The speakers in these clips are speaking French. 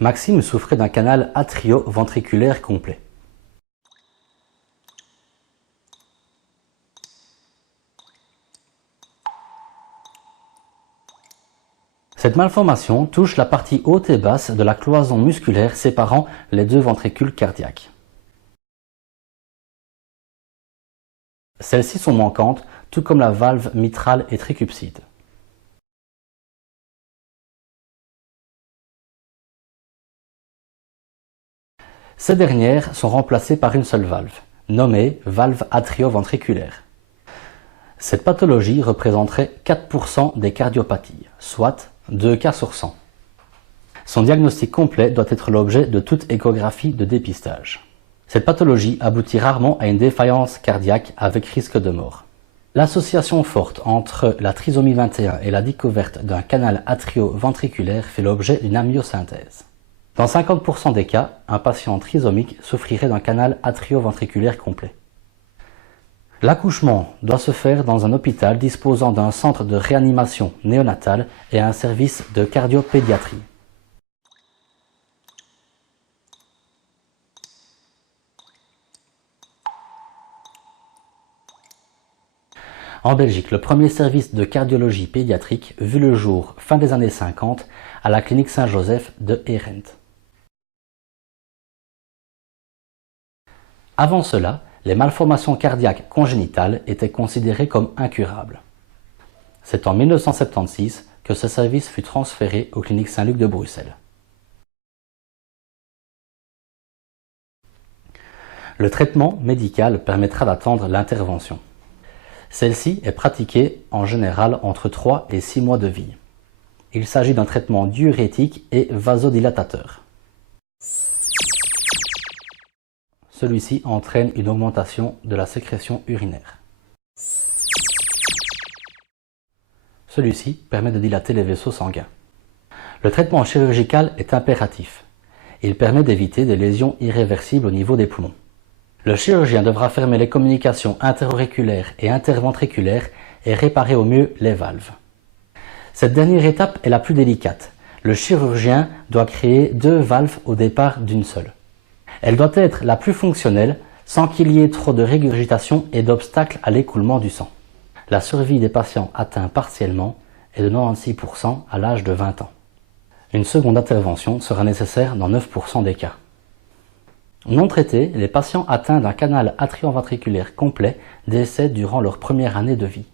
Maxime souffrait d'un canal atrio-ventriculaire complet. Cette malformation touche la partie haute et basse de la cloison musculaire séparant les deux ventricules cardiaques. Celles-ci sont manquantes, tout comme la valve mitrale et tricupside. Ces dernières sont remplacées par une seule valve, nommée valve atrio-ventriculaire. Cette pathologie représenterait 4% des cardiopathies, soit 2 cas sur 100. Son diagnostic complet doit être l'objet de toute échographie de dépistage. Cette pathologie aboutit rarement à une défaillance cardiaque avec risque de mort. L'association forte entre la trisomie 21 et la découverte d'un canal atrio-ventriculaire fait l'objet d'une amyosynthèse. Dans 50% des cas, un patient trisomique souffrirait d'un canal atrio-ventriculaire complet. L'accouchement doit se faire dans un hôpital disposant d'un centre de réanimation néonatale et un service de cardiopédiatrie. En Belgique, le premier service de cardiologie pédiatrique vit le jour fin des années 50 à la clinique Saint-Joseph de Herent. Avant cela, les malformations cardiaques congénitales étaient considérées comme incurables. C'est en 1976 que ce service fut transféré aux cliniques Saint-Luc de Bruxelles. Le traitement médical permettra d'attendre l'intervention. Celle-ci est pratiquée en général entre 3 et 6 mois de vie. Il s'agit d'un traitement diurétique et vasodilatateur. Celui-ci entraîne une augmentation de la sécrétion urinaire. Celui-ci permet de dilater les vaisseaux sanguins. Le traitement chirurgical est impératif. Il permet d'éviter des lésions irréversibles au niveau des poumons. Le chirurgien devra fermer les communications interauriculaires et interventriculaires et réparer au mieux les valves. Cette dernière étape est la plus délicate. Le chirurgien doit créer 2 valves au départ d'une seule. Elle doit être la plus fonctionnelle sans qu'il y ait trop de régurgitation et d'obstacles à l'écoulement du sang. La survie des patients atteints partiellement est de 96% à l'âge de 20 ans. Une seconde intervention sera nécessaire dans 9% des cas. Non traités, les patients atteints d'un canal atrio-ventriculaire complet décèdent durant leur première année de vie,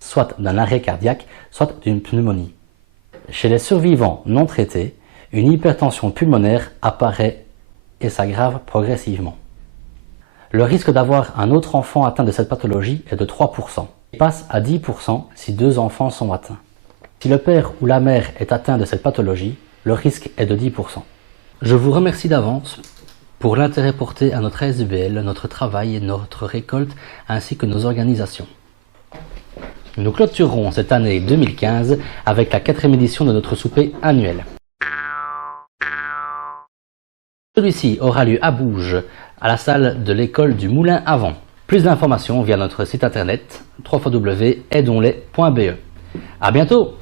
soit d'un arrêt cardiaque, soit d'une pneumonie. Chez les survivants non traités, une hypertension pulmonaire apparaît et s'aggrave progressivement. Le risque d'avoir un autre enfant atteint de cette pathologie est de 3%. Il passe à 10% si 2 enfants sont atteints. Si le père ou la mère est atteint de cette pathologie, le risque est de 10%. Je vous remercie d'avance pour l'intérêt porté à notre ASBL, notre travail et notre récolte, ainsi que nos organisations. Nous clôturerons cette année 2015 avec la 4e édition de notre souper annuel. Celui-ci aura lieu à Bouge, à la salle de l'école du Moulin à Vent. Plus d'informations via notre site internet www.aidonles.be. À bientôt!